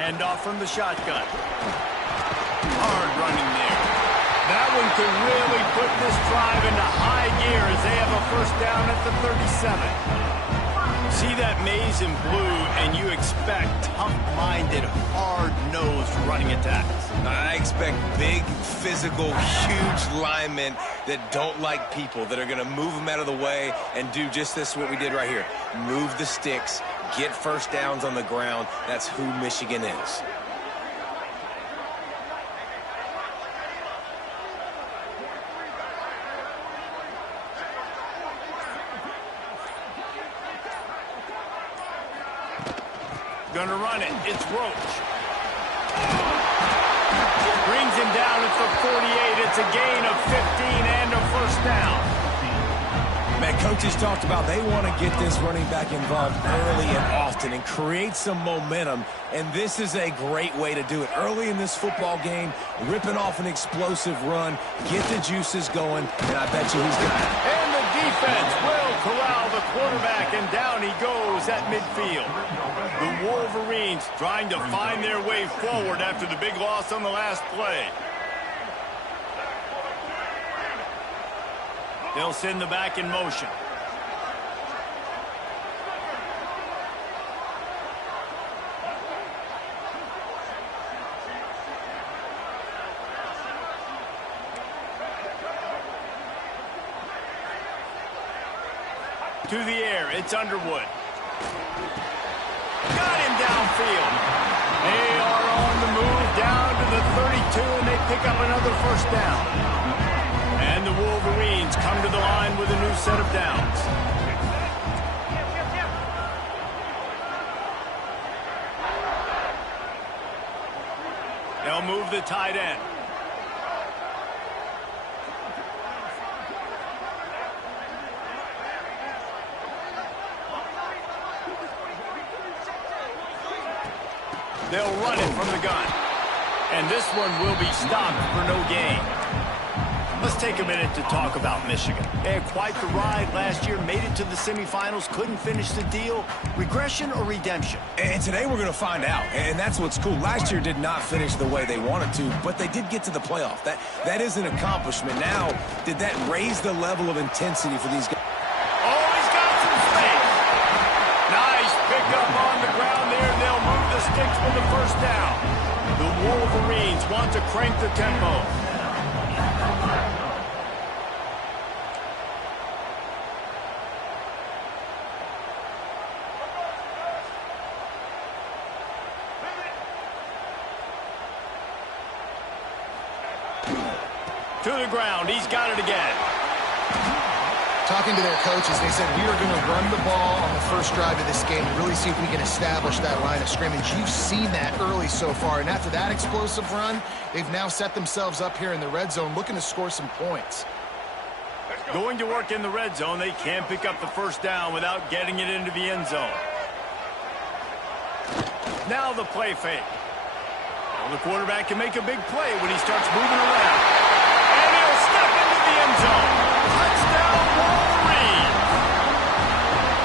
Hand off from the shotgun. Hard running there. That one could really put this drive into high gear as they have a first down at the 37. See that maze in blue, and you expect tough-minded, hard-nosed running attacks. I expect big, physical, huge linemen that don't like people, that are going to move them out of the way and do just this, what we did right here. Move the sticks, get first downs on the ground. That's who Michigan is. Gonna run it. It's Roach. Brings him down at the 48. It's a gain of 15 and a first down. Man, coaches talked about they want to get this running back involved early and often and create some momentum, and this is a great way to do it. Early in this football game, ripping off an explosive run, get the juices going, and I bet you he's got it. And the defense will corral the quarterback, and down he goes at midfield. The Wolverines trying to find their way forward after the big loss on the last play. They'll send the back in motion. To the air, it's Underwood. Got him downfield. They are on the move down to the 32, and they pick up another first down. And the Wolverines come to the line with a new set of downs. They'll move the tight end. They'll run it from the gun. And this one will be stopped for no gain. Let's take a minute to talk about Michigan. They had quite the ride last year, made it to the semifinals, couldn't finish the deal. Regression or redemption? And today we're going to find out, and that's what's cool. Last year did not finish the way they wanted to, but they did get to the playoff. That is an accomplishment. Now, did that raise the level of intensity for these guys? Oh, he's got some space. Nice pickup on the ground there. They'll move the sticks for the first down. The Wolverines want to crank the tempo. To the ground. He's got it again. Talking to their coaches, they said, we are going to run the ball on the first drive of this game and really see if we can establish that line of scrimmage. You've seen that early so far, and after that explosive run, they've now set themselves up here in the red zone looking to score some points. Going to work in the red zone. They can't pick up the first down without getting it into the end zone. Now the play fake. Well, the quarterback can make a big play when he starts moving around. And he'll step into the end zone. Touchdown, Wolverines.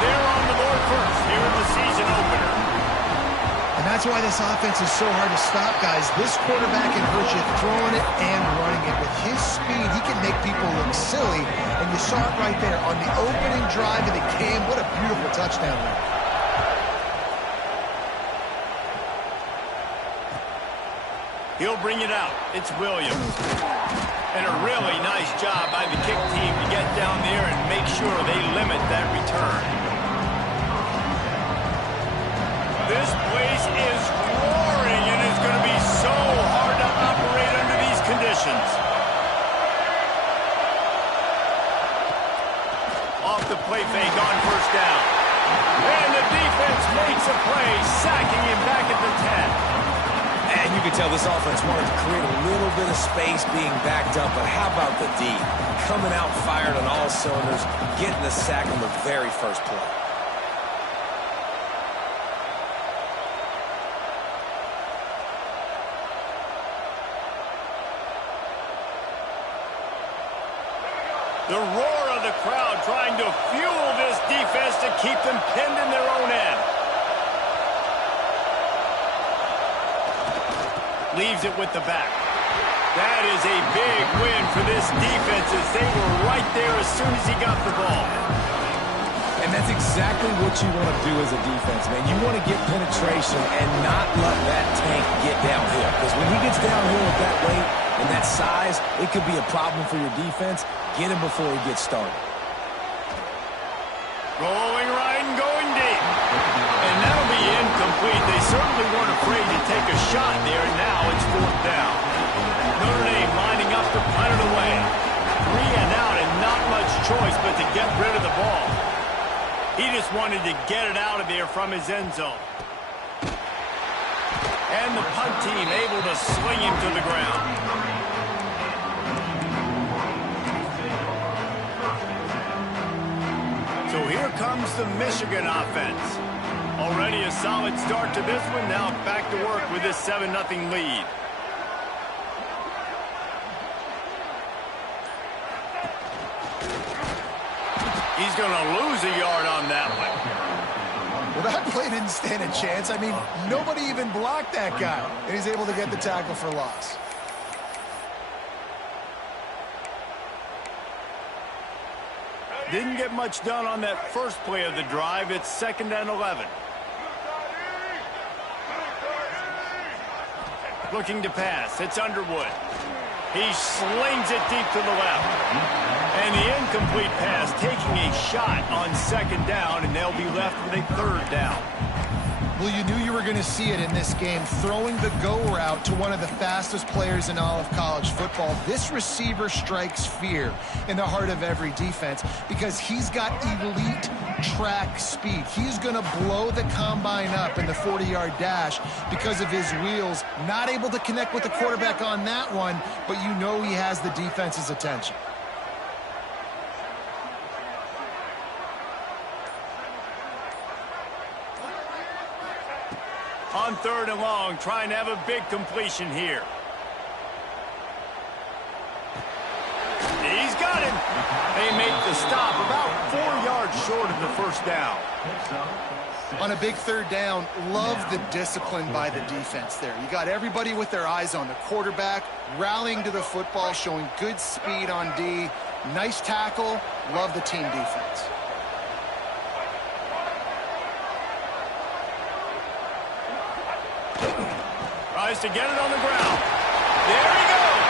They're on the board first here in the season opener. And that's why this offense is so hard to stop, guys. This quarterback can hurt you throwing it and running it. With his speed, he can make people look silly. And you saw it right there on the opening drive of the game. What a beautiful touchdown there. He'll bring it out. It's Williams. And a really nice job by the kick team to get down there and make sure they limit that return. This place is roaring, and it's going to be so hard to operate under these conditions. Off the play fake on first down. And the defense makes a play, sacking him back at the 10. And you can tell this offense wanted to create a little bit of space being backed up, but how about the D? Coming out fired on all cylinders, getting the sack on the very first play. The roar of the crowd trying to fuel this defense to keep them pinned in their own end. Leaves it with the back. That is a big win for this defense as they were right there as soon as he got the ball. And that's exactly what you want to do as a defense, man. You want to get penetration and not let that tank get downhill. Because when he gets downhill with that weight and that size, it could be a problem for your defense. Get him before he gets started. Rolling right and going deep. And that'll be incomplete. They certainly weren't afraid to take a shot there. Now it's 4th down. Notre Dame lining up to punt it away. 3 and out and not much choice but to get rid of the ball. He just wanted to get it out of there from his end zone. And the punt team able to sling him to the ground. So here comes the Michigan offense. Already a solid start to this one. Now back to work with this 7-0 lead. He's going to lose a yard on that one. Well, that play didn't stand a chance. I mean, nobody even blocked that guy. And he's able to get the tackle for loss. Didn't get much done on that first play of the drive. It's 2nd and 11. Looking to pass. It's Underwood. He slings it deep to the left. And the incomplete pass taking a shot on 2nd down, and they'll be left with a 3rd down. Well, you knew you were going to see it in this game, throwing the go route to one of the fastest players in all of college football. This receiver strikes fear in the heart of every defense because he's got elite track speed. He's going to blow the combine up in the 40-yard dash because of his wheels. Not able to connect with the quarterback on that one, but you know he has the defense's attention. On 3rd and long, trying to have a big completion here. He's got him. They make the stop about 4 yards short of the 1st down. On a big 3rd down, love the discipline by the defense there. You got everybody with their eyes on the quarterback, rallying to the football, showing good speed on D. Nice tackle. Love the team defense. Tries to get it on the ground. There he goes.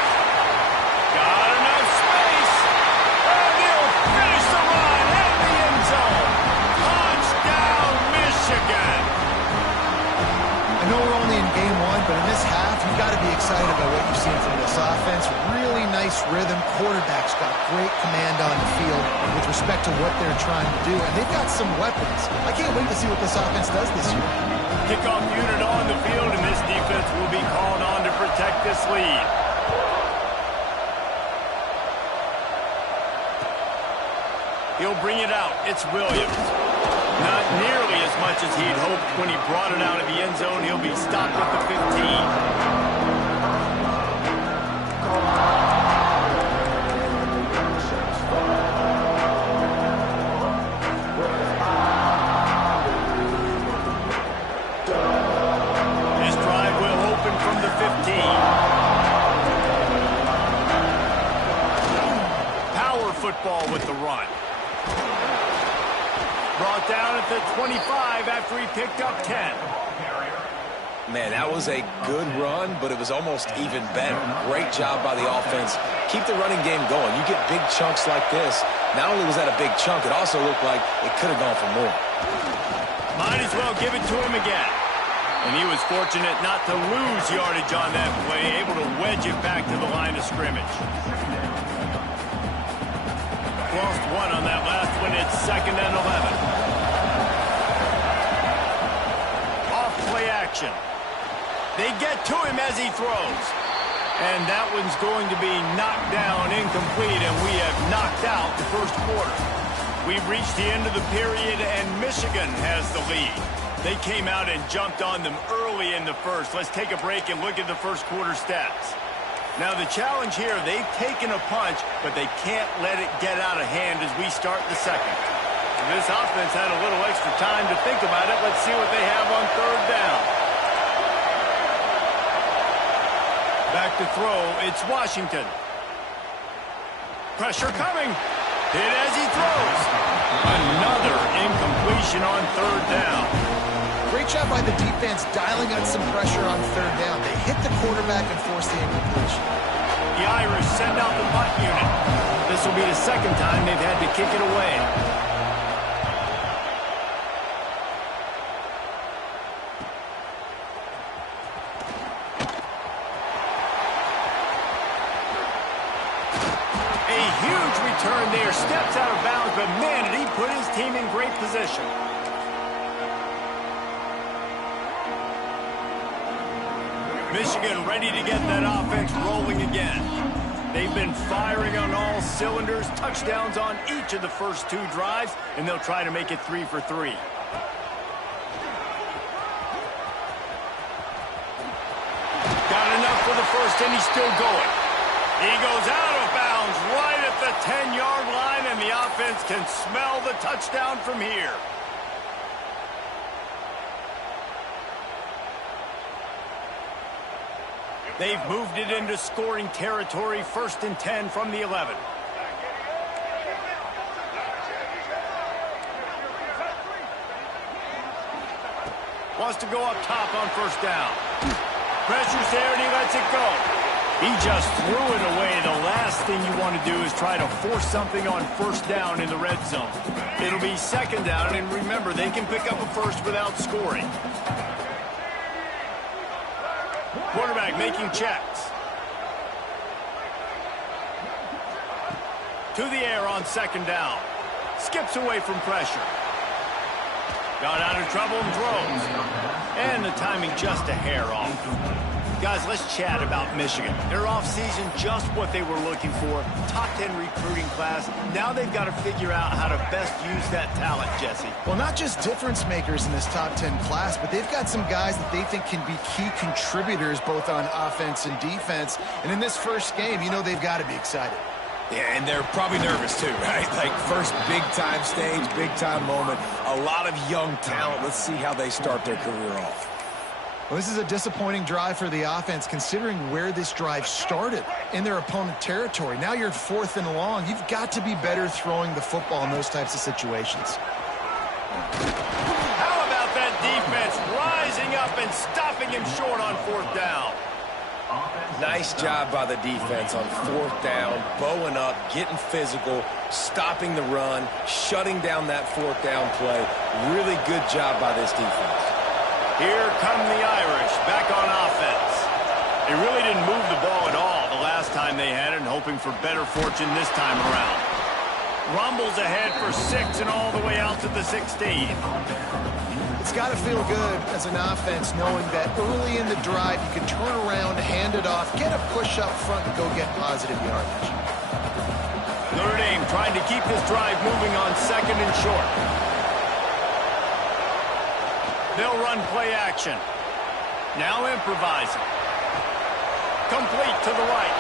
Got enough space. And he'll finish the run at the end zone. Touchdown, Michigan. I know we're only in game 1, but in this half, you've got to be excited about what you've seen from this offense. Really nice rhythm. Quarterback's got great command on the field with respect to what they're trying to do. And they've got some weapons. I can't wait to see what this offense does this year. Kickoff unit on the field, and this defense will be called on to protect this lead. He'll bring it out. It's Williams. Not nearly as much as he'd hoped when he brought it out of the end zone. He'll be stopped at the 15. Football with the run. Brought down at the 25 after he picked up 10. Man, that was a good run, but it was almost even better. Great job by the offense. Keep the running game going. You get big chunks like this. Not only was that a big chunk, it also looked like it could have gone for more. Might as well give it to him again. And he was fortunate not to lose yardage on that play, able to wedge it back to the line of scrimmage. Lost 1 on that last one. It's 2nd and 11. Off play action. They get to him as he throws. And that one's going to be knocked down, incomplete, and we have knocked out the first quarter. We've reached the end of the period, and Michigan has the lead. They came out and jumped on them early in the first. Let's take a break and look at the first quarter stats. Now, the challenge here, they've taken a punch, but they can't let it get out of hand as we start the second. This offense had a little extra time to think about it. Let's see what they have on 3rd down. Back to throw, it's Washington. Pressure coming. Hit as he throws. Another incompletion on third down. Great job by the defense dialing out some pressure on third down. They hit the quarterback and forced the incompletion. The Irish send out the punt unit. This will be the second time they've had to kick it away. A huge return there. Steps out of bounds, but man, did he put his team in great position. Michigan ready to get that offense rolling again. They've been firing on all cylinders, touchdowns on each of the first 2 drives, and they'll try to make it 3 for 3. Got enough for the first, and he's still going. He goes out of bounds right at the 10-yard line, and the offense can smell the touchdown from here. They've moved it into scoring territory, 1st and 10 from the 11. Wants to go up top on 1st down. Pressure's there, and he lets it go. He just threw it away. The last thing you want to do is try to force something on 1st down in the red zone. It'll be 2nd down, and remember, they can pick up a first without scoring. Quarterback making checks. To the air on 2nd down. Skips away from pressure. Got out of trouble and throws. And the timing just a hair off. Guys, let's chat about Michigan. Their offseason, just what they were looking for. Top 10 recruiting class. Now they've got to figure out how to best use that talent, Jesse. Well, not just difference makers in this top 10 class, but they've got some guys that they think can be key contributors both on offense and defense. And in this first game, you know they've got to be excited. Yeah, and they're probably nervous too, right? Like first big-time stage, big-time moment. A lot of young talent. Let's see how they start their career off. Well, this is a disappointing drive for the offense, considering where this drive started in their opponent territory. Now you're 4th and long. You've got to be better throwing the football in those types of situations. How about that defense rising up and stopping him short on 4th down? Nice job by the defense on 4th down, bowing up, getting physical, stopping the run, shutting down that 4th down play. Really good job by this defense. Here come the Irish back on offense. They really didn't move the ball at all the last time they had it, and hoping for better fortune this time around. Rumbles ahead for 6 and all the way out to the 16. It's got to feel good as an offense knowing that early in the drive you can turn around, hand it off, get a push up front, and go get positive yardage. Notre Dame trying to keep this drive moving on 2nd and short. They'll run play action. Now improvising. Complete to the right.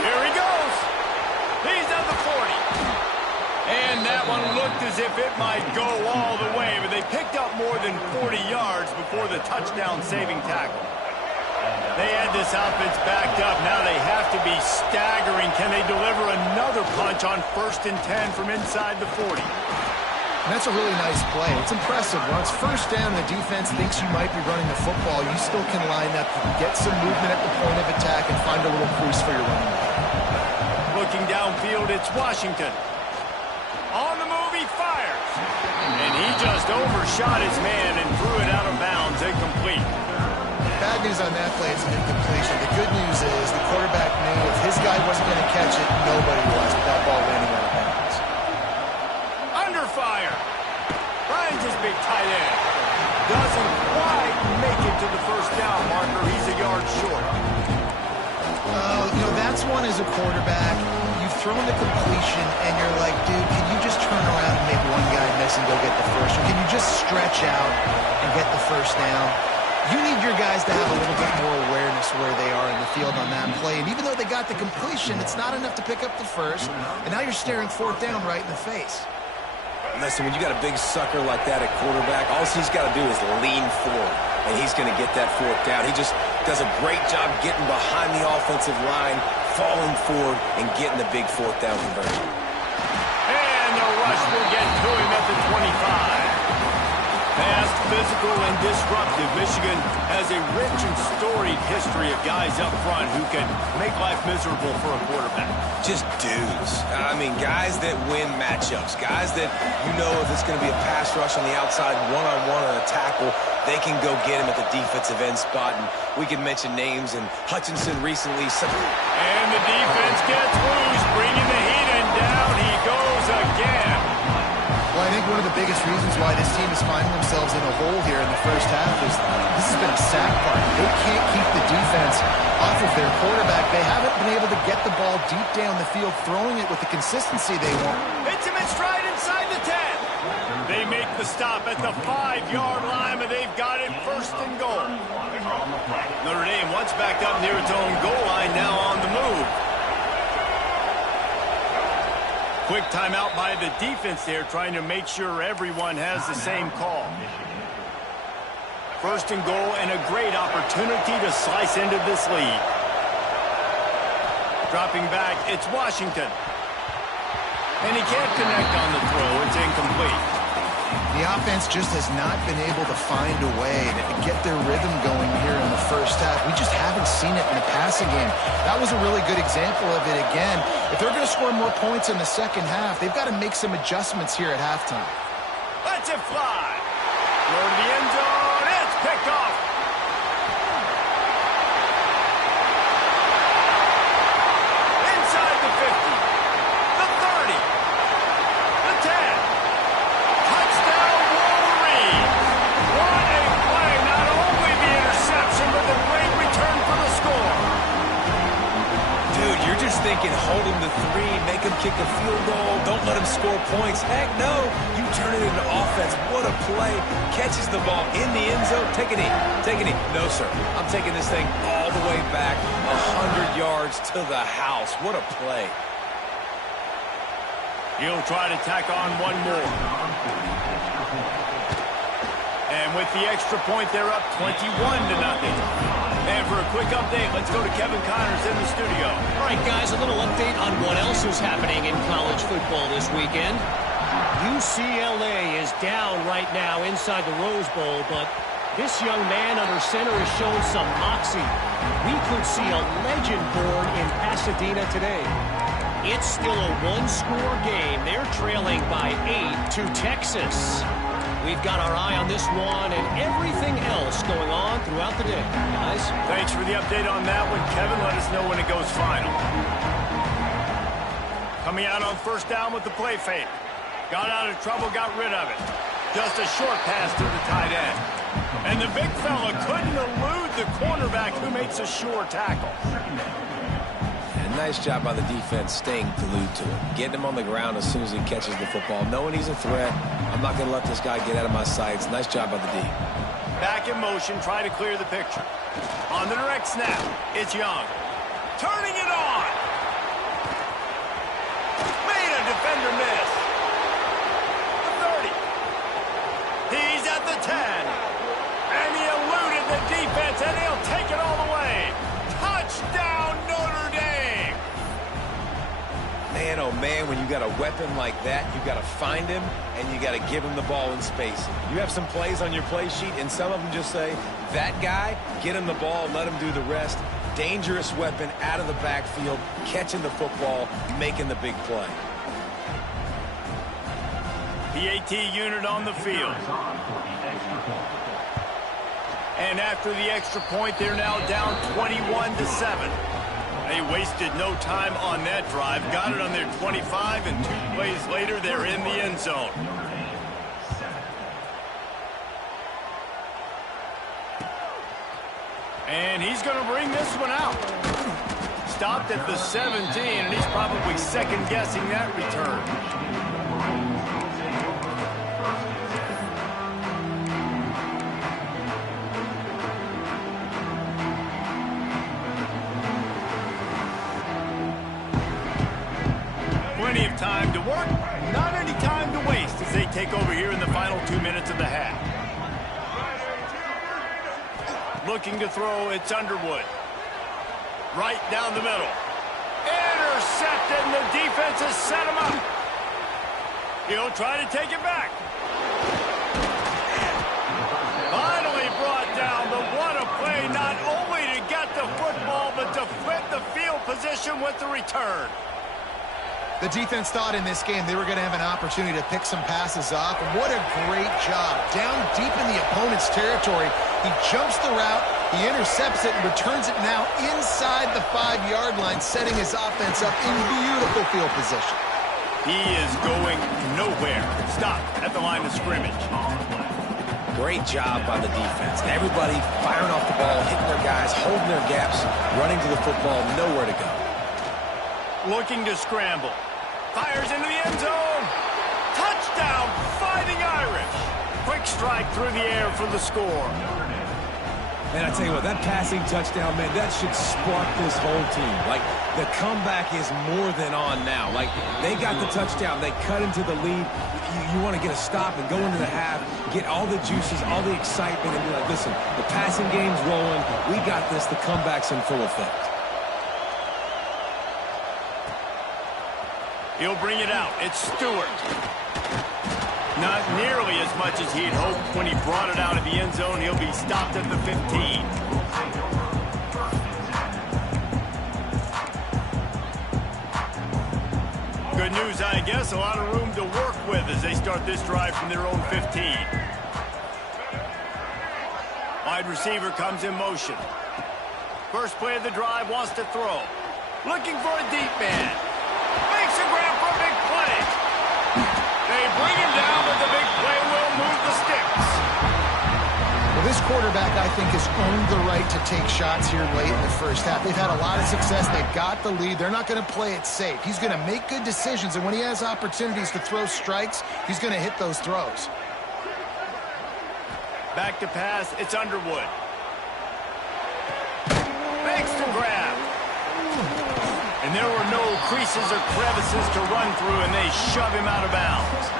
Here he goes. He's at the 40. And that one looked as if it might go all the way, but they picked up more than 40 yards before the touchdown-saving tackle. They had this offense backed up. Now they have to be staggering. Can they deliver another punch on 1st and 10 from inside the 40? And that's a really nice play. It's impressive. When it's 1st down and the defense thinks you might be running the football, you still can line up, you can get some movement at the point of attack and find a little crease for your running back. Looking downfield, it's Washington. On the move, he fires. And he just overshot his man and threw it out of bounds, incomplete. Bad news on that play, it's an incompletion. The good news is the quarterback knew if his guy wasn't going to catch it, nobody was with that ball landing out of bounds. Under fire. Finds his big tight end. Doesn't quite make it to the 1st down marker. He's a yard short. You know, that's one as a quarterback. You've thrown the completion, and you're like, dude, can you just turn around and make one guy miss and go get the first? Or can you just stretch out and get the 1st down? You need your guys to have a little bit more awareness where they are in the field on that play. And even though they got the completion, it's not enough to pick up the first. And now you're staring 4th down right in the face. Listen, when you got a big sucker like that at quarterback, all he's got to do is lean forward, and he's going to get that 4th down. He just does a great job getting behind the offensive line, falling forward, and getting the big fourth down conversion. And the rush will get to him at the 25. Fast, physical, and disruptive, Michigan has a rich and storied history of guys up front who can make life miserable for a quarterback. Just dudes. I mean, guys that win matchups. Guys that, you know, if it's going to be a pass rush on the outside, one-on-one on a tackle, they can go get him at the defensive end spot. And we can mention names, and Hutchinson recently. And the defense gets loose, bringing the heat, and down he goes again. Well, I think one of the biggest reasons why this team is finding themselves in a hole here in the first half is this has been a sack party. They can't keep the defense off of their quarterback. They haven't been able to get the ball deep down the field, throwing it with the consistency they want. Hits him in stride inside the 10. They make the stop at the 5-yard line, but they've got it first and goal. Notre Dame once backed up near its own goal line, now on the move. Quick timeout by the defense there, trying to make sure everyone has the same call. First and goal, and a great opportunity to slice into this lead. Dropping back, it's Washington. And he can't connect on the throw. It's incomplete. The offense just has not been able to find a way to get their rhythm going here in the first half. We just haven't seen it in the passing game. That was a really good example of it again. If they're going to score more points in the second half, they've got to make some adjustments here at halftime. Let's it fly. Throw to the end zone. It's picked off. Inside the 50. The 30. The 10. Touchdown Wolverines. What a play. Not only the interception, but the great return for the score. Dude, you're just thinking, hold him to 3, make him kick a field goal, don't let him score points. Heck no, you turn it into offense. What a play. Catches the ball in the end zone. Take a knee. Take a knee. No, sir. I'm taking this thing all the way back 100 yards to the house. What a play. He'll try to tack on one more. And with the extra point, they're up 21-0. And for a quick update, let's go to Kevin Connors in the studio. All right, guys, a little update on what else is happening in college football this weekend. UCLA is down right now inside the Rose Bowl, but this young man under center has shown some moxie. We could see a legend born in Pasadena today. It's still a one-score game. They're trailing by 8 to Texas. We've got our eye on this one and everything else going on throughout the day, guys. Thanks for the update on that one, Kevin. Let us know when it goes final. Coming out on first down with the play fake. Got out of trouble, got rid of it. Just a short pass to the tight end. And the big fella couldn't elude the cornerback who makes a sure tackle. And nice job by the defense staying glued to him. Getting him on the ground as soon as he catches the football. Knowing he's a threat, I'm not going to let this guy get out of my sights. Nice job by the D. Back in motion, try to clear the picture. On the direct snap, it's Young. Turning it on. Made a defender miss. The 30. He's at the 10. And he eluded the defense, and he'll take it all the way. Touchdown, Notre Dame. Man, oh man, when you got a weapon like that, you got to find him, and you got to give him the ball in space. You have some plays on your play sheet, and some of them just say, that guy, get him the ball, let him do the rest. Dangerous weapon out of the backfield, catching the football, making the big play. PAT unit on the field. And after the extra point, they're now down 21-7. They wasted no time on that drive. Got it on their 25, and 2 plays later, they're in the end zone. And he's going to bring this one out. Stopped at the 17, and he's probably second-guessing that return. Plenty of time to work, not any time to waste as they take over here in the final 2 minutes of the half. Looking to throw, it's Underwood. Right down the middle. Intercepted, and the defense has set him up. He'll try to take it back. Finally brought down, but what a play, not only to get the football, but to flip the field position with the return. The defense thought in this game they were going to have an opportunity to pick some passes off, and what a great job. Down deep in the opponent's territory, he jumps the route, he intercepts it, and returns it now inside the 5-yard line, setting his offense up in beautiful field position. He is going nowhere. Stop at the line of scrimmage. Great job by the defense. Everybody firing off the ball, hitting their guys, holding their gaps, running to the football, nowhere to go. Looking to scramble. Fires into the end zone. Touchdown, Fighting Irish. Quick strike through the air for the score. Man, I tell you what, that passing touchdown, man, that should spark this whole team. Like, the comeback is more than on now. Like, they got the touchdown. They cut into the lead. You want to get a stop and go into the half, get all the juices, all the excitement, and be like, listen, the passing game's rolling. We got this. The comeback's in full effect. He'll bring it out. It's Stewart. Not nearly as much as he'd hoped when he brought it out of the end zone. He'll be stopped at the 15. Good news, I guess. A lot of room to work with as they start this drive from their own 15. Wide receiver comes in motion. First play of the drive, wants to throw. Looking for a deep man. Makes a grab for a big play. They bring him down, but the big play will move the sticks. Well, this quarterback, I think, has earned the right to take shots here late in the first half. They've had a lot of success. They've got the lead. They're not going to play it safe. He's going to make good decisions, and when he has opportunities to throw strikes, he's going to hit those throws. Back to pass, it's Underwood. Makes the grab. And there were no creases or crevices to run through, and they shove him out of bounds.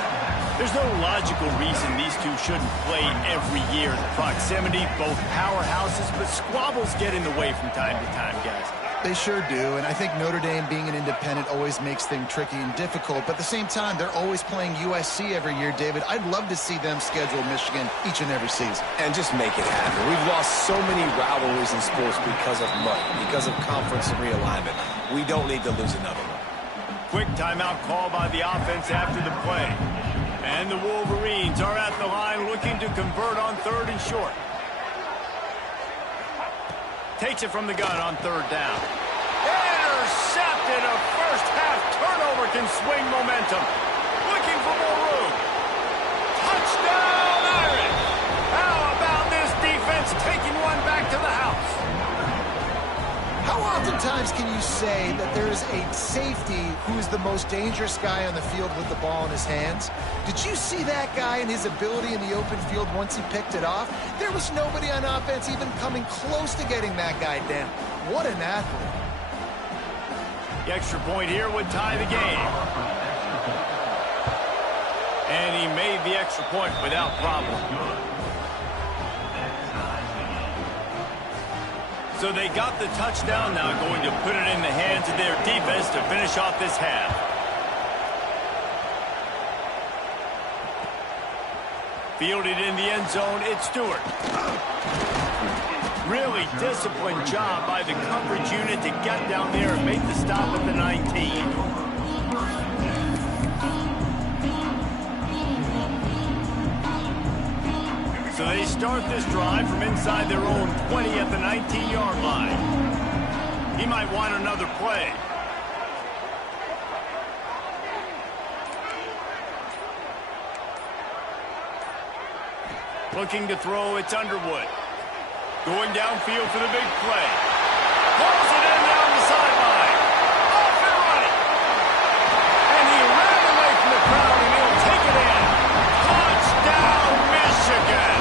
There's no logical reason these two shouldn't play every year. The proximity, both powerhouses, but squabbles get in the way from time to time, guys. They sure do, and I think Notre Dame being an independent always makes things tricky and difficult, but at the same time, they're always playing USC every year, David. I'd love to see them schedule Michigan each and every season. And just make it happen. We've lost so many rivalries in sports because of money, because of conference realignment. We don't need to lose another one. Quick timeout call by the offense after the play. And the Wolverines are at the line looking to convert on 3rd and short. Takes it from the gun on 3rd down. Intercepted. A first half turnover can swing momentum. Looking for more room. Touchdown, Irish. How about this defense taking one back to the house? How oftentimes can you say that there is a safety who is the most dangerous guy on the field with the ball in his hands? Did you see that guy and his ability in the open field once he picked it off? There was nobody on offense even coming close to getting that guy down. What an athlete. The extra point here would tie the game. And he made the extra point without problem. So they got the touchdown, now going to put it in the hands of their defense to finish off this half. Fielded in the end zone, it's Stewart. Really disciplined job by the coverage unit to get down there and make the stop at the 19. So they start this drive from inside their own 20 at the 19-yard line. He might want another play. Looking to throw, it's Underwood. Going downfield for the big play. Pulls it in down the sideline. Off and running. And he ran away from the crowd, and he'll take it in. Touchdown, Michigan.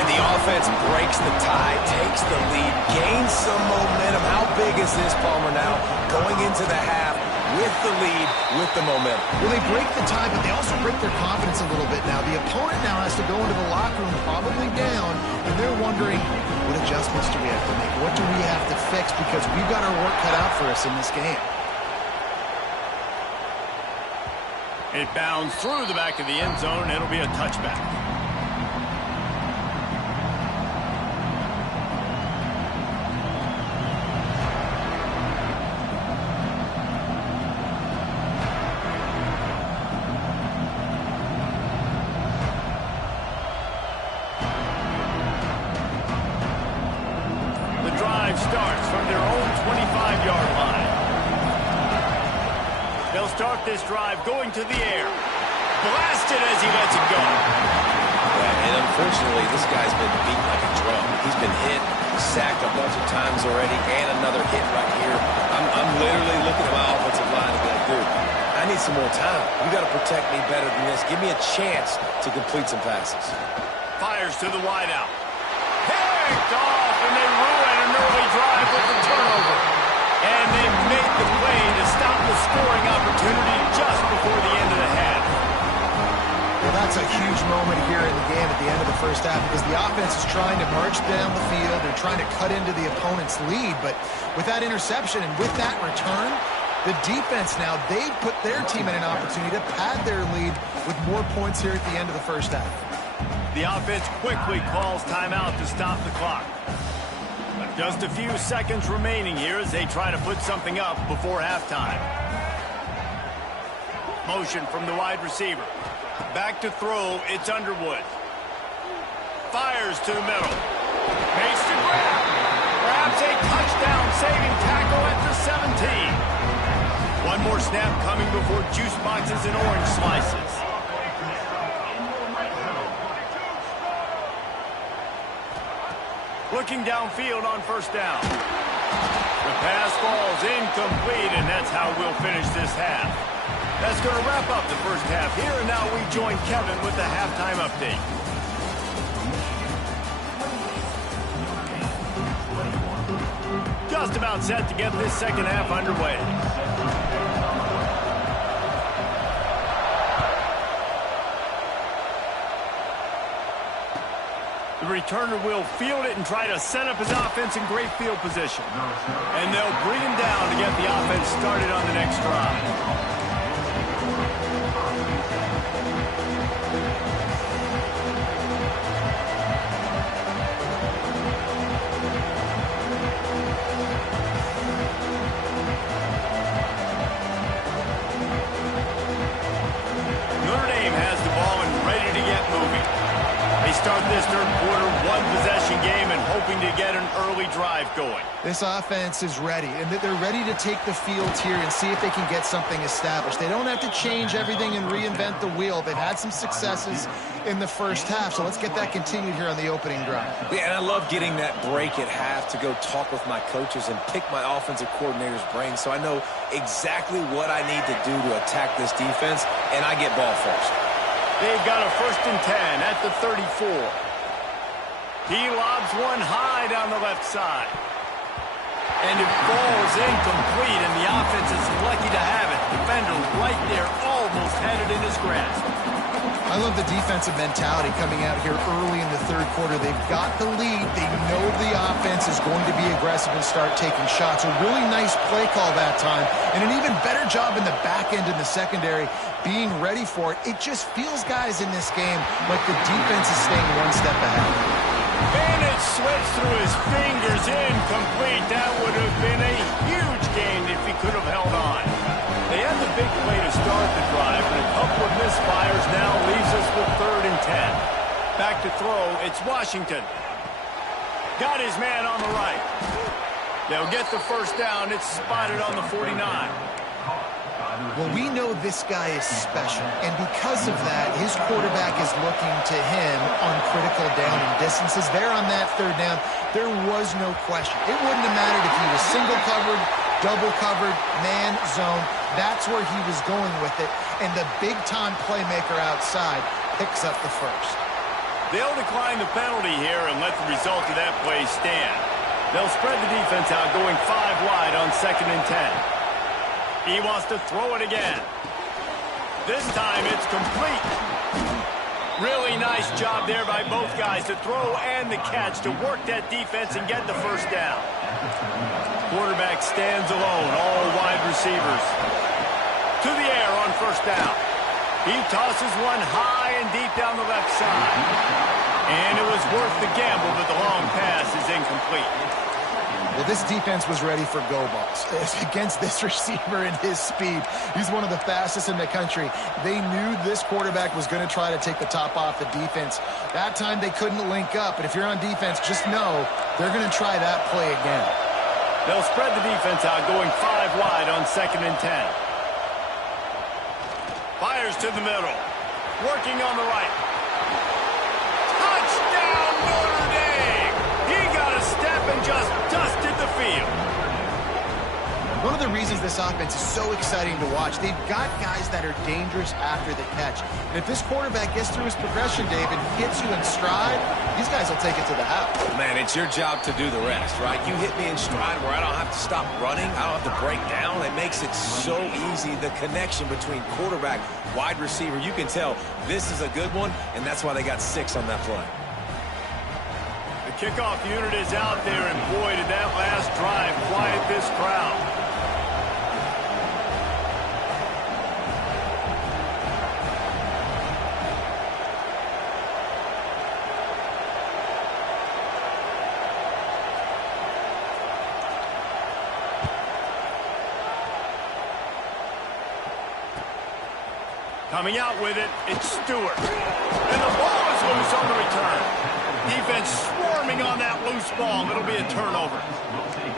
And the offense breaks the tie, takes the lead, gains some momentum. How big is this, Palmer, now? Going into the half, with the lead, with the momentum. Well, they break the tie, but they also break their confidence a little bit now. The opponent now has to go into the locker room probably down, and they're wondering, what adjustments do we have to make? What do we have to fix? Because we've got our work cut out for us in this game. It bounds through the back of the end zone. It'll be a touchback. The drive starts from their own 25-yard line. They'll start this drive going to the air. Blasted as he lets it go. Yeah, and unfortunately, this guy's been beat like a drum. He's been hit, sacked a bunch of times already, and another hit right here. I'm literally looking at my offensive line and be like, dude, I need some more time. You got to protect me better than this. Give me a chance to complete some passes. Fires to the wideout. Picked off, and they ruin an early drive with the turnover. And they make the play to stop the scoring opportunity just before the end of the half. Well, that's a huge moment here in the game at the end of the first half because the offense is trying to march down the field. They're trying to cut into the opponent's lead. But with that interception and with that return, the defense now, they've put their team in an opportunity to pad their lead with more points here at the end of the first half. The offense quickly calls timeout to stop the clock. Just a few seconds remaining here as they try to put something up before halftime. Motion from the wide receiver. Back to throw, it's Underwood. Fires to the middle. Makes the grab. Grabs a touchdown-saving tackle at the 17. One more snap coming before juice boxes and orange slices. Looking downfield on first down. The pass falls incomplete, and that's how we'll finish this half. That's going to wrap up the first half here, and now we join Kevin with the halftime update. Just about set to get this second half underway. The returner will field it and try to set up his offense in great field position. And they'll bring him down to get the offense started on the next drive. Notre Dame has the ball and ready to get moving. They start this third quarter, one-possession game, and hoping to get an early drive going. This offense is ready, and they're ready to take the field here and see if they can get something established. They don't have to change everything and reinvent the wheel. They've had some successes in the first half, so let's get that continued here on the opening drive. Yeah, and I love getting that break at half to go talk with my coaches and pick my offensive coordinator's brain so I know exactly what I need to do to attack this defense, and I get ball first. They've got a 1st and 10 at the 34. He lobs one high down the left side. And it falls incomplete, and the offense is lucky to have it. Defender right there, almost had it in his grasp. I love the defensive mentality coming out here early in the third quarter. They've got the lead. They know the offense is going to be aggressive and start taking shots. A really nice play call that time, and an even better job in the back end in the secondary being ready for it. It just feels, guys, in this game like the defense is staying one step ahead. And it slips through his fingers, incomplete. That would have been a huge gain if he could have held on. They had the big play to start the drive, but a couple of misfires now leaves us with 3rd and 10. Back to throw, it's Washington. Got his man on the right. They'll get the first down. It's spotted on the 49. Well, we know this guy is special, and because of that, his quarterback is looking to him on critical down and distances. There on that 3rd down, there was no question. It wouldn't have mattered if he was single covered, double covered, man, zone. That's where he was going with it, and the big-time playmaker outside picks up the first. They'll decline the penalty here and let the result of that play stand. They'll spread the defense out, going 5 wide on 2nd and 10. He wants to throw it again. This time it's complete. Really nice job there by both guys to throw and the catch to work that defense and get the first down. Quarterback stands alone, all wide receivers. To the air on first down. He tosses one high and deep down the left side. And it was worth the gamble, but the long pass is incomplete. Well, this defense was ready for go balls. Against this receiver and his speed, he's one of the fastest in the country. They knew this quarterback was going to try to take the top off the defense. That time they couldn't link up, but if you're on defense, just know they're going to try that play again. They'll spread the defense out, going 5 wide on 2nd and 10. Fires to the middle. Working on the right. Touchdown, Notre Dame! He got a step and just dusted the field. One of the reasons this offense is so exciting to watch, they've got guys that are dangerous after the catch. And if this quarterback gets through his progression, David, hits you in stride, these guys will take it to the house. Man, it's your job to do the rest, right? You hit me in stride where I don't have to stop running. I don't have to break down. It makes it so easy. The connection between quarterback, wide receiver, you can tell this is a good one, and that's why they got 6 on that play. The kickoff unit is out there, and boy, did that last drive quiet this crowd. Coming out with it, it's Stewart. And the ball is loose on the return. Defense swarming on that loose ball. It'll be a turnover.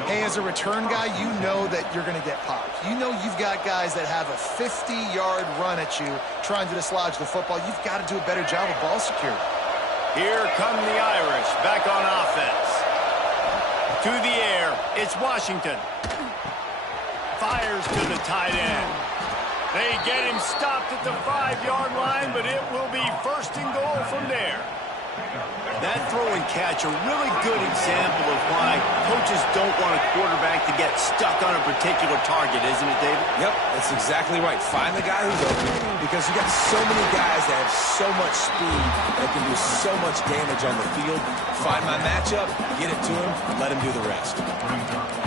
Hey, as a return guy, you know that you're going to get popped. You know you've got guys that have a 50-yard run at you trying to dislodge the football. You've got to do a better job of ball security. Here come the Irish back on offense. To the air, it's Washington. Fires to the tight end. They get him stopped at the 5-yard line, but it will be 1st and goal from there. That throw and catch a really good example of why coaches don't want a quarterback to get stuck on a particular target, isn't it, David? Yep, that's exactly right. Find the guy who's open, because you got so many guys that have so much speed that can do so much damage on the field. Find my matchup, get it to him, let him do the rest.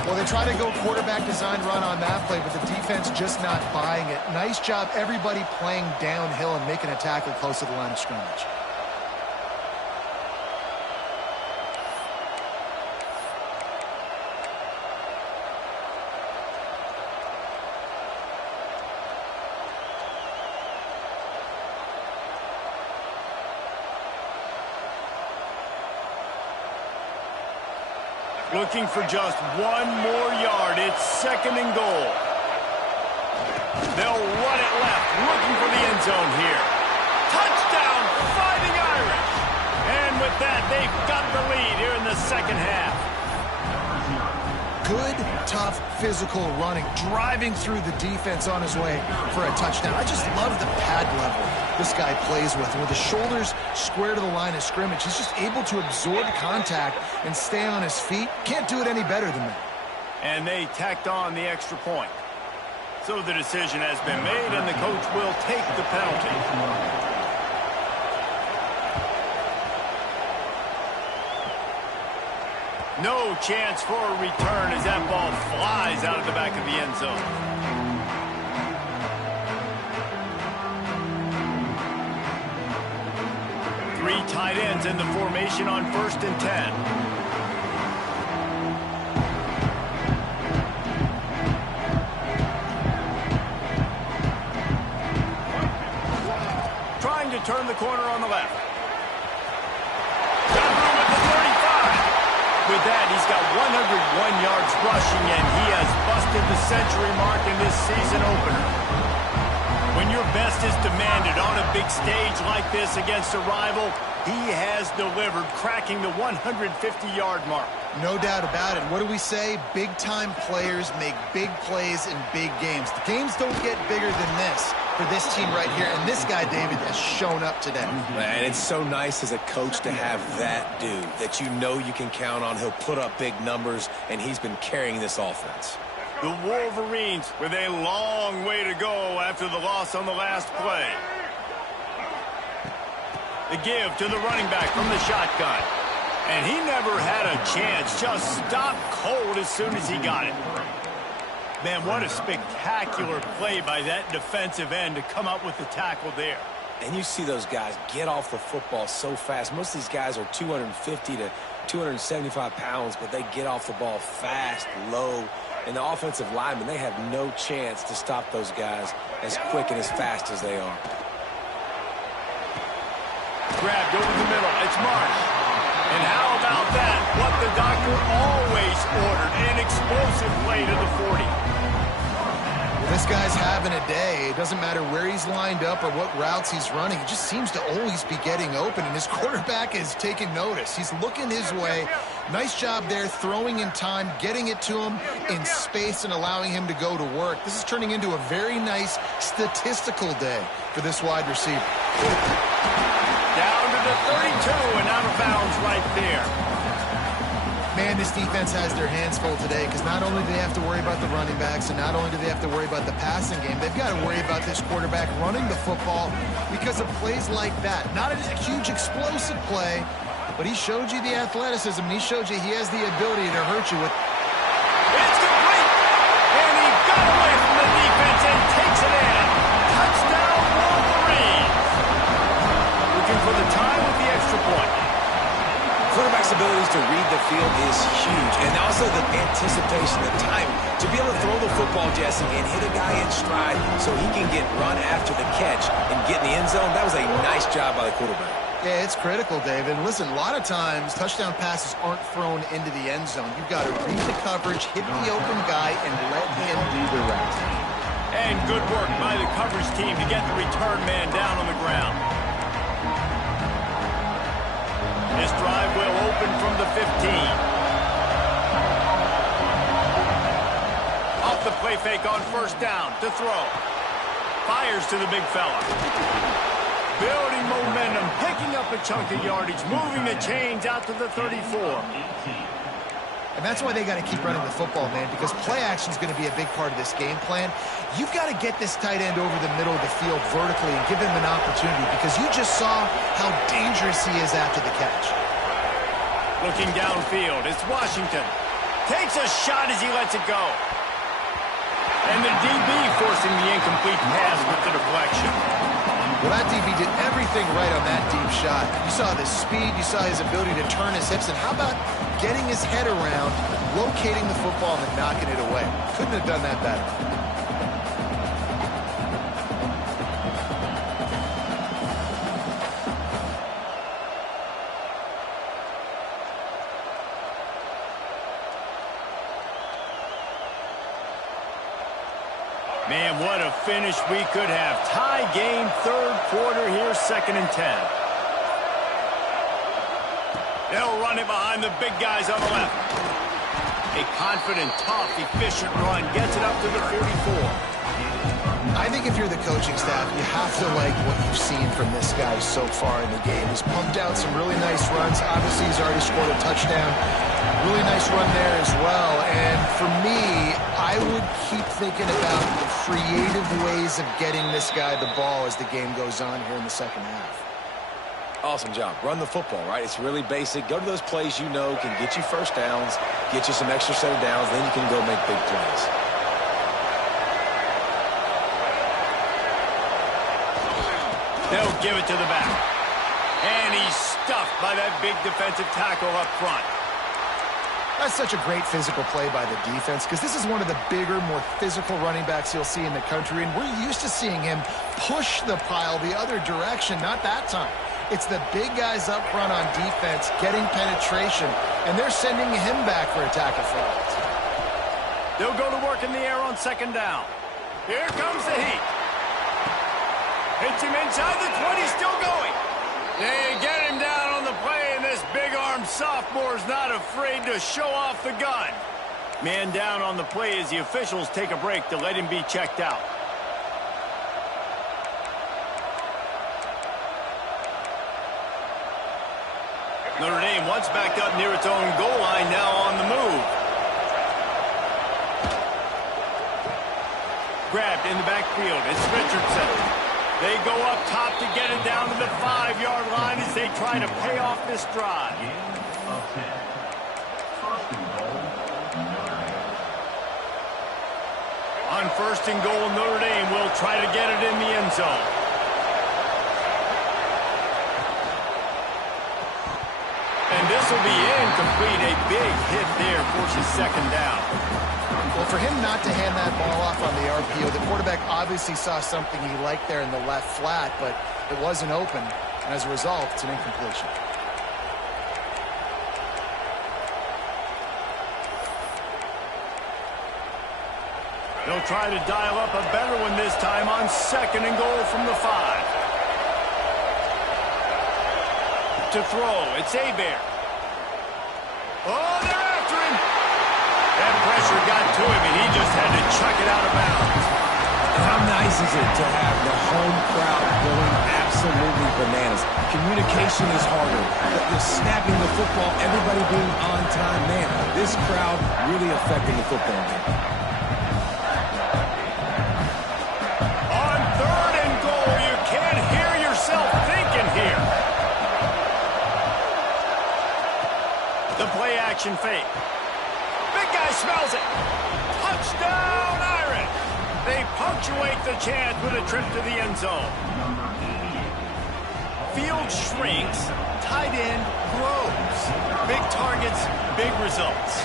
Well, they try to go quarterback design run on that play, but the defense just not buying it. Nice job, everybody playing downhill and making a tackle close to the line of scrimmage. Looking for just 1 more yard. It's 2nd and goal. They'll run it left, looking for the end zone here. Touchdown, Fighting Irish. And with that, they've got the lead here in the 2nd half. Good, tough, physical running, driving through the defense on his way for a touchdown. I just love the pad level this guy plays with. And with the shoulders square to the line of scrimmage, he's just able to absorb contact and stay on his feet. Can't do it any better than that. And they tacked on the extra point. So the decision has been made, and the coach will take the penalty. No chance for a return as that ball flies out of the back of the end zone. Three tight ends in the formation on 1st and 10. Trying to turn the corner on the left. Got room at the 35. With that, he's got 101 yards rushing, and he has busted the century mark in this season opener. When your best is demanded on a big stage like this against a rival, he has delivered, cracking the 150-yard mark. No doubt about it. What do we say? Big-time players make big plays in big games. The games don't get bigger than this for this team right here, and this guy, David, has shown up today. Man, it's so nice as a coach to have that dude that you know you can count on. He'll put up big numbers, and he's been carrying this offense. The Wolverines with a long way to go after the loss on the last play. The give to the running back from the shotgun. And he never had a chance. Just stopped cold as soon as he got it. Man, what a spectacular play by that defensive end to come up with the tackle there. And you see those guys get off the football so fast. Most of these guys are 250 to 275 pounds, but they get off the ball fast, low. And the offensive linemen, they have no chance to stop those guys as quick and as fast as they are. Grabbed over the middle. It's Marsh. And how about that? What the doctor always ordered. An explosive play to the 40. Well, this guy's having a day. It doesn't matter where he's lined up or what routes he's running. He just seems to always be getting open, and his quarterback is taking notice. He's looking his way. Nice job there, throwing in time, getting it to him in space and allowing him to go to work. This is turning into a very nice statistical day for this wide receiver. Down to the 32 and out of bounds right there. Man, this defense has their hands full today because not only do they have to worry about the running backs and not only do they have to worry about the passing game, they've got to worry about this quarterback running the football because of plays like that. Not a huge explosive play, but he showed you the athleticism. He showed you he has the ability to hurt you with. It's complete! And he got away from the defense and takes it in. Touchdown, Wolverines! Looking for the time with the extra point. Quarterback's abilities to read the field is huge, and also the anticipation, the time to be able to throw the football, Jesse, and hit a guy in stride so he can get run after the catch and get in the end zone. That was a nice job by the quarterback. Yeah, it's critical, David. Listen, a lot of times touchdown passes aren't thrown into the end zone. You've got to read the coverage, hit the open guy, and let him do the rest. And good work by the coverage team to get the return man down on the ground. This drive will open from the 15. Off the play fake on first down to throw. Fires to the big fella. Building momentum, picking up a chunk of yardage, moving the chains out to the 34. And that's why they got to keep running the football, man, because play action is going to be a big part of this game plan. You've got to get this tight end over the middle of the field vertically and give him an opportunity because you just saw how dangerous he is after the catch. Looking downfield, it's Washington. Takes a shot as he lets it go. And the DB forcing the incomplete pass with the deflection. Well, that DB did everything right on that deep shot. You saw the speed, you saw his ability to turn his hips, and how about getting his head around, locating the football, and knocking it away? Couldn't have done that better. Man, what a finish we could have. Tie game, third quarter here, 2nd and 10. They'll run it behind the big guys on the left. A confident, tough, efficient run gets it up to the 44. I think if you're the coaching staff, you have to like what you've seen from this guy so far in the game. He's pumped out some really nice runs. Obviously, he's already scored a touchdown. Really nice run there as well. And for me, I would keep thinking about the creative ways of getting this guy the ball as the game goes on here in the second half. Awesome job. Run the football, right? It's really basic. Go to those plays you know can get you first downs, get you some extra set of downs, then you can go make big plays. They'll give it to the back. And he's stuffed by that big defensive tackle up front. That's such a great physical play by the defense because this is one of the bigger, more physical running backs you'll see in the country, and we're used to seeing him push the pile the other direction. Not that time. It's the big guys up front on defense getting penetration, and they're sending him back for a tackle for it. They'll go to work in the air on 2nd down. Here comes the heat. Hits him inside the 20, still going. They get him down on the play, and this big-armed sophomore's not afraid to show off the gun. Man down on the play as the officials take a break to let him be checked out. Notre Dame once backed up near its own goal line, now on the move. grabbed in the backfield. It's Richardson. They go up top to get it down to the 5-yard line as they try to pay off this drive. On 1st and goal, Notre Dame will try to get it in the end zone. And this will be incomplete. A big hit there forces 2nd down. Well, for him not to hand that ball off on the RPO, the quarterback obviously saw something he liked there in the left flat, but it wasn't open. And as a result, it's an incompletion. They'll try to dial up a better one this time on 2nd and goal from the 5. To throw, it's Hebert. Oh, they're after him. That pressure got to him, and he just had to chuck it out of bounds. How nice is it to have the home crowd going absolutely bananas? Communication is harder. The snapping the football, everybody being on time. Man, this crowd really affecting the football game. On 3rd and goal, you can't hear yourself thinking here. The play action fake. Big guy smells it. Touchdown, Irish. They punctuate the chance with a trip to the end zone. Field shrinks, tight end grows. Big targets, big results.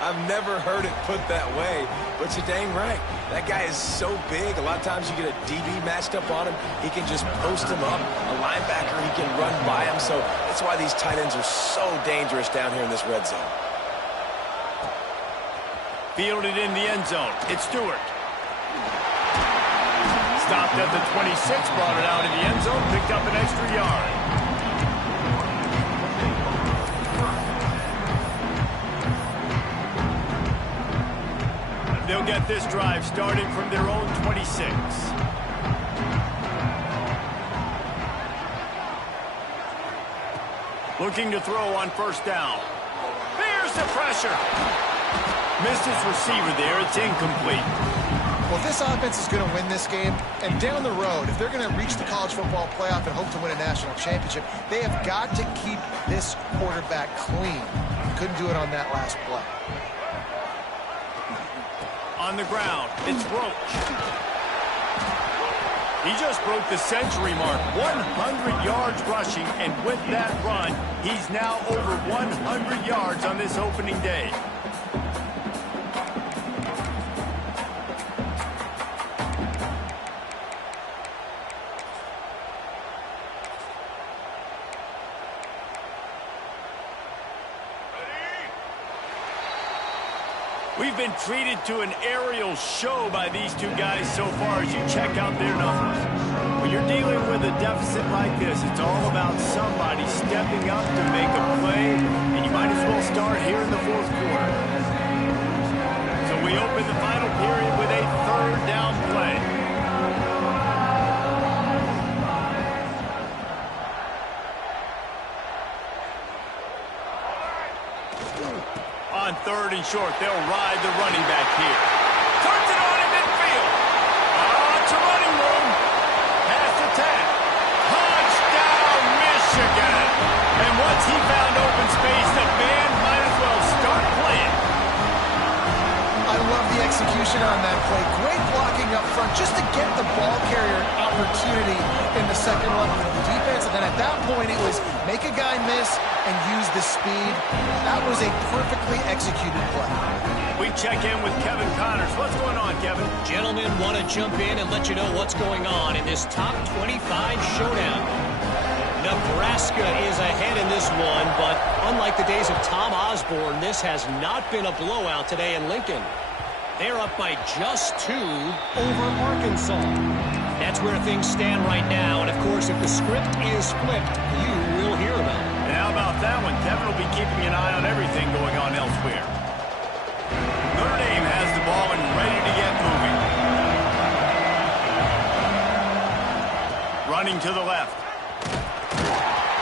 I've never heard it put that way, but you're dang right. That guy is so big. A lot of times you get a DB matched up on him. He can just post him up. A linebacker, he can run by him. So that's why these tight ends are so dangerous down here in this red zone. Fielded in the end zone. It's Stewart. Stopped at the 26, brought it out in the end zone, picked up an extra yard. They'll get this drive started from their own 26. Looking to throw on 1st down. There's the pressure. Missed his receiver there. It's incomplete. Well, this offense is going to win this game, and down the road, if they're going to reach the college football playoff and hope to win a national championship, they have got to keep this quarterback clean. Couldn't do it on that last play. On the ground, it's Roach. He just broke the century mark, 100 yards rushing, and with that run, he's now over 100 yards on this opening day. We've been treated to an aerial show by these two guys so far as you check out their numbers. When you're dealing with a deficit like this, it's all about somebody stepping up to make a play, and you might as well start here in the 4th quarter. So we open the final period with a 3rd down play. On 3rd and short, they'll ride the running back here. Turns it on in midfield. To running room. Pass to 10. Touchdown, Michigan. And once he found open space, the band might as well start playing. I love the execution on that play. Great blocking up front just to get the ball carrier an opportunity in the second level of the defense. And then at that point, it was make a guy miss and use the speed. That was a perfectly executed play. We check in with Kevin Connors. What's going on, Kevin? Gentlemen, want to jump in and let you know what's going on in this top 25 showdown. Nebraska is ahead in this one, but unlike the days of Tom Osborne, this has not been a blowout today in Lincoln. They're up by just 2 over Arkansas. That's where things stand right now, and of course, if the script is flipped, you will hear about it. And how about that one? Kevin will be keeping an eye on everything going on elsewhere. Notre Dame has the ball and ready to get moving. Running to the left.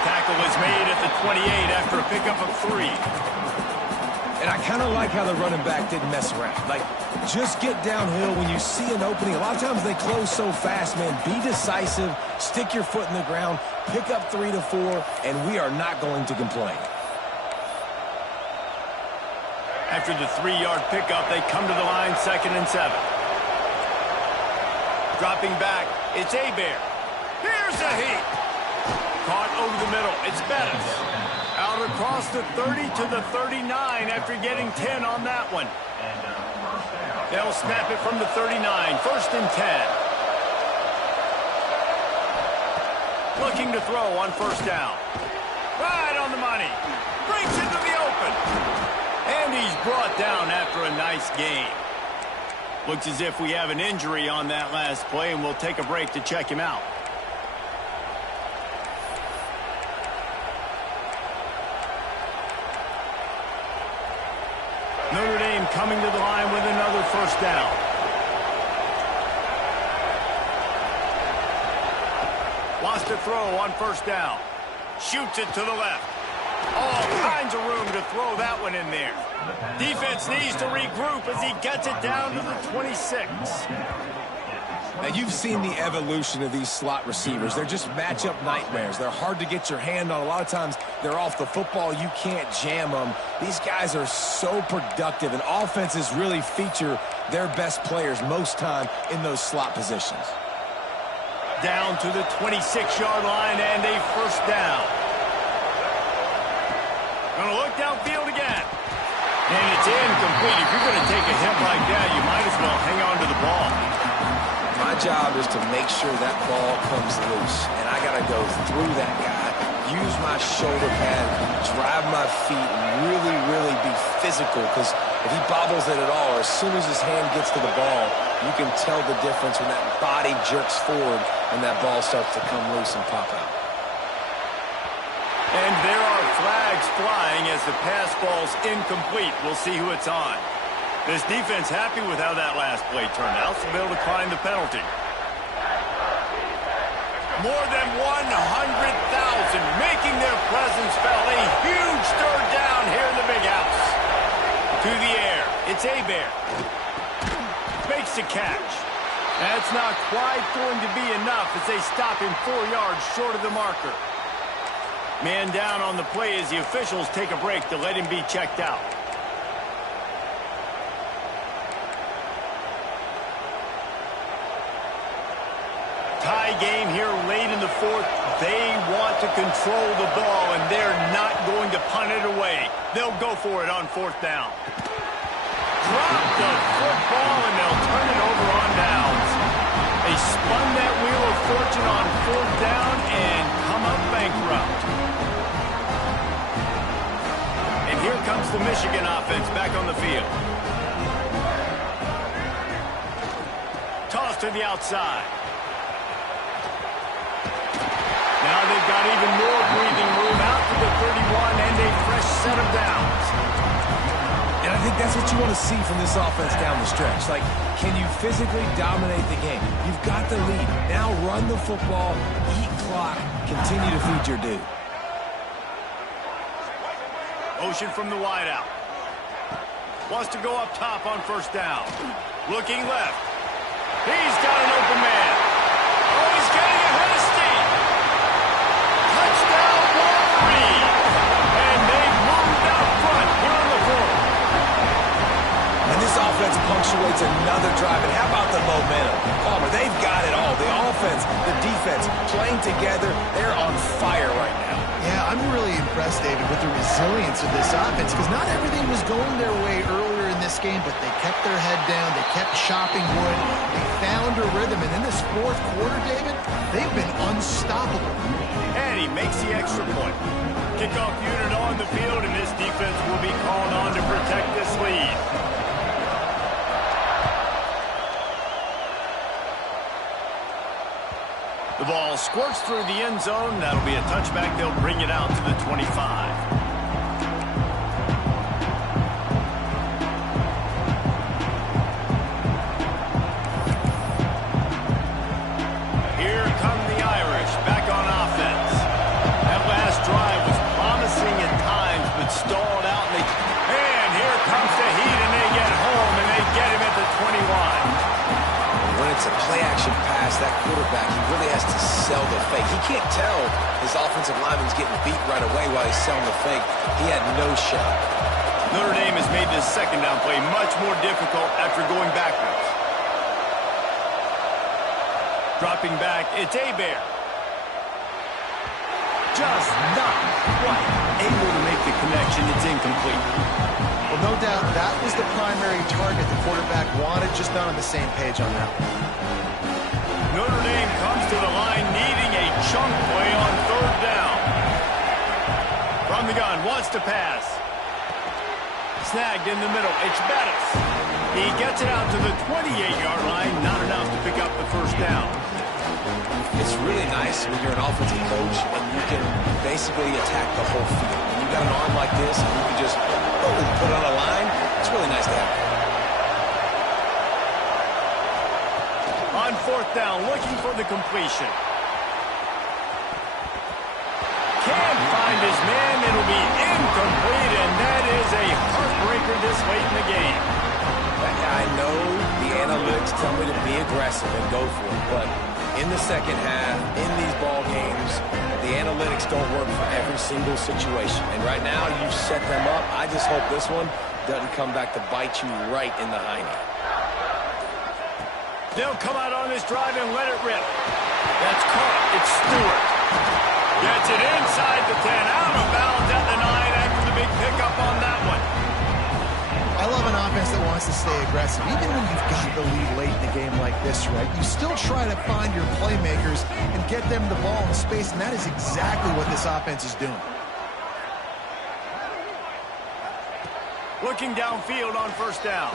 Tackle was made at the 28 after a pickup of 3. And I kind of like how the running back didn't mess around. Like, just get downhill when you see an opening. A lot of times they close so fast, man. Be decisive, stick your foot in the ground, pick up 3 to 4, and we are not going to complain. After the 3-yard pickup, they come to the line, 2nd and 7. Dropping back, it's Hebert. Here's a heat. Caught over the middle, it's Bettis. Out across the 30 to the 39 after getting 10 on that one. They'll snap it from the 39, 1st and 10. Looking to throw on 1st down. Right on the money. Breaks into the open. And he's brought down after a nice gain. Looks as if we have an injury on that last play, and we'll take a break to check him out. Notre Dame coming to the line with another 1st down. Wants to throw on 1st down. Shoots it to the left. All kinds of room to throw that one in there. Defense needs to regroup as he gets it down to the 26. Now, you've seen the evolution of these slot receivers. They're just matchup nightmares. They're hard to get your hand on. A lot of times, they're off the football. You can't jam them. These guys are so productive, and offenses really feature their best players most time in those slot positions. Down to the 26-yard line and a 1st down. Going to look downfield again. And it's incomplete. If you're going to take a hit like that, you might as well hang on to the ball. My job is to make sure that ball comes loose, and I got to go through that guy, use my shoulder pad, drive my feet, and really, really be physical, because if he bobbles it at all, or as soon as his hand gets to the ball, you can tell the difference when that body jerks forward and that ball starts to come loose and pop out. And there are flags flying as the pass ball's incomplete. We'll see who it's on. This defense happy with how that last play turned out, so they'll decline the penalty. More than 100,000 making their presence felt. A huge 3rd down here in the big house. To the air, it's Hebert. Makes the catch. That's not quite going to be enough as they stop him 4 yards short of the marker. Man down on the play as the officials take a break to let him be checked out. Tie game here late in the 4th. They want to control the ball, and they're not going to punt it away. They'll go for it on 4th down. Drop the football, and they'll turn it over on downs. They spun that wheel of fortune on 4th down and come up bankrupt. And here comes the Michigan offense back on the field. Toss to the outside. Now they've got even more breathing room out to the 31 and a fresh set of downs. And I think that's what you want to see from this offense down the stretch. Like, can you physically dominate the game? You've got the lead. Now run the football, eat clock, continue to feed your dude. Motion from the wideout. Wants to go up top on 1st down. Looking left. He's got an open man. Oh, he's getting ahead of steam. Touchdown, Wolverine. And they've moved out front here on the 4th. And this offense punctuates another drive. And how about the momentum? Palmer, they've got it all. The offense, the defense, playing together. They're on fire right now. Yeah, I'm really impressed, David, with the resilience of this offense, because not everything was going their way earlier in this game, but they kept their head down. They kept chopping wood. They found a rhythm. And in this 4th quarter, David, they've been unstoppable. And he makes the extra point. Kickoff unit on the field, and this defense will be called on to protect this lead. The ball squirts through the end zone. That'll be a touchback. They'll bring it out to the 25. Stalled out, and tell his offensive lineman's getting beat right away while he's selling the fake. He had no shot. Notre Dame has made this second down play much more difficult after going backwards. Dropping back, it's Hebert. Just not quite able to make the connection. It's incomplete. Well, no doubt that was the primary target the quarterback wanted, just not on the same page on that one. Notre Dame comes to the line needing a chunk play on third down. From the gun, wants to pass. Snagged in the middle. It's Bettis. He gets it out to the 28-yard line. Not enough to pick up the first down. It's really nice when you're an offensive coach and you can basically attack the whole field. When you've got an arm like this and you can just put it on a line, it's really nice to have. On fourth down, looking for the completion. Can't find his man. It'll be incomplete, and that is a heartbreaker this late in the game. I know the analytics tell me to be aggressive and go for it, but in the second half, in these ball games, the analytics don't work for every single situation. And right now, you've set them up. I just hope this one doesn't come back to bite you right in the hiney. They'll come out on this drive and let it rip. That's caught. It's Stewart. Gets it inside the 10, out of bounds at the 9 after the big pickup on that one. I love an offense that wants to stay aggressive. Even when you've got the lead late in the game like this, right, you still try to find your playmakers and get them the ball in space, and that is exactly what this offense is doing. Looking downfield on first down.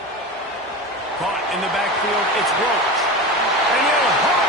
Caught in the backfield, it's Roach. And he'll